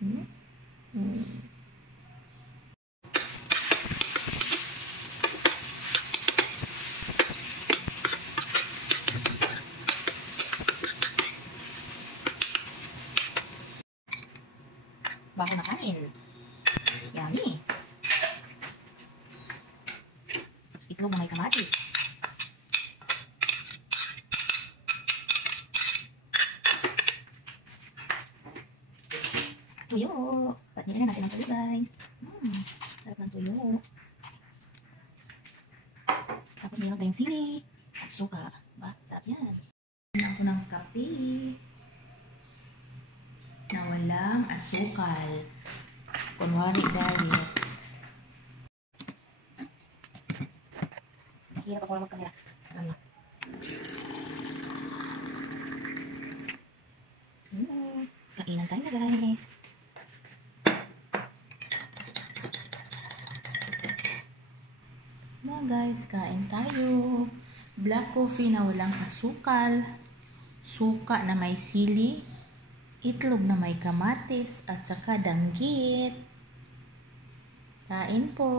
Hmm? Bago na kain. Yummy. Itlog na may kamatis. Tuyo. Patnirin natin ang tuyo, guys. Sarap ng tuyo. Tapos mayroon tayong sili at suka. Ba, sarap yan. Tingnan ko ng kape na walang asukal. Kunwari diet. Hirap ako lang magkamera. Kainan tayo na, guys. Na guys, kain tayo. Black coffee na walang asukal, suka na may sili, itlog na may kamatis, at saka danggit. Kain po.